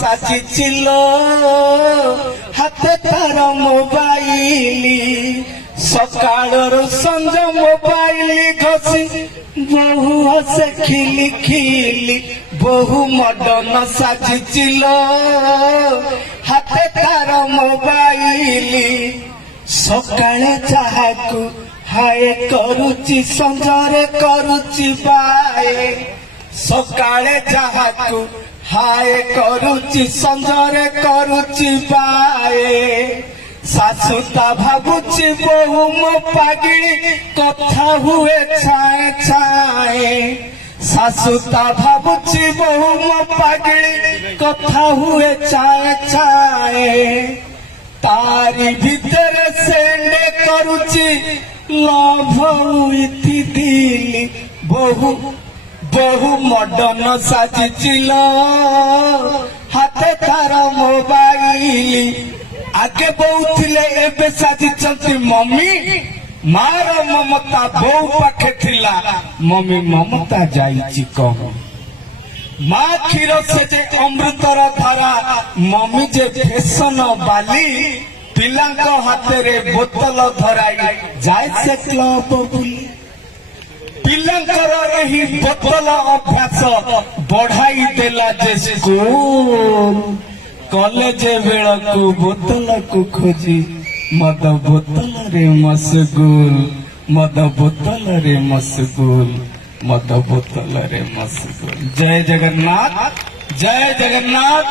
সাজিছিল হাতে তার মোবাইলি সকালর সঞ্জ মোবাইলি ঘষি বহু হসে খিলি খিলি বহু মডন সাজিছিল হাতে তার মোবাইলি সকালে যাহাকু হায় করুচি সঞ্জরে করুচি বায়ে সকালে যাহাকু হায় করুচি সঞ্জরে করুচি বায়ে শাশুতা ভাবুচি বহু মো পাগিলি কথা হুয়ে ছায়ে ছায়ে শাশুতা ভাবুচি বহু মো পাগিলি কথা হুয়ে ছায়ে ছায়ে तारी भीतर सेंडे करुची लभ इति दिली बहु बहु मडन साजिचिल हाथे तार मोबाइली आगे बहुथिले एबे साजिचंती मम्मी मार ममता बहु पाखे थिला मम्मी ममता जाईची कहू माँ क्षीर से जे अमृतर धारा मम्मी जे फैशन बाली पिला हाथे रे बोतल धराई जाए से क्लब बुली पिलांकर एही बोतल अभ्यास बढ़ाई देला जे स्कूल कॉलेज बेल को बोतल को खोजी मद बोतल रे मशगुल मद बोतल रे मशगुल मद बोतल रे मशगुल। जय जगन्नाथ जय जगन्नाथ।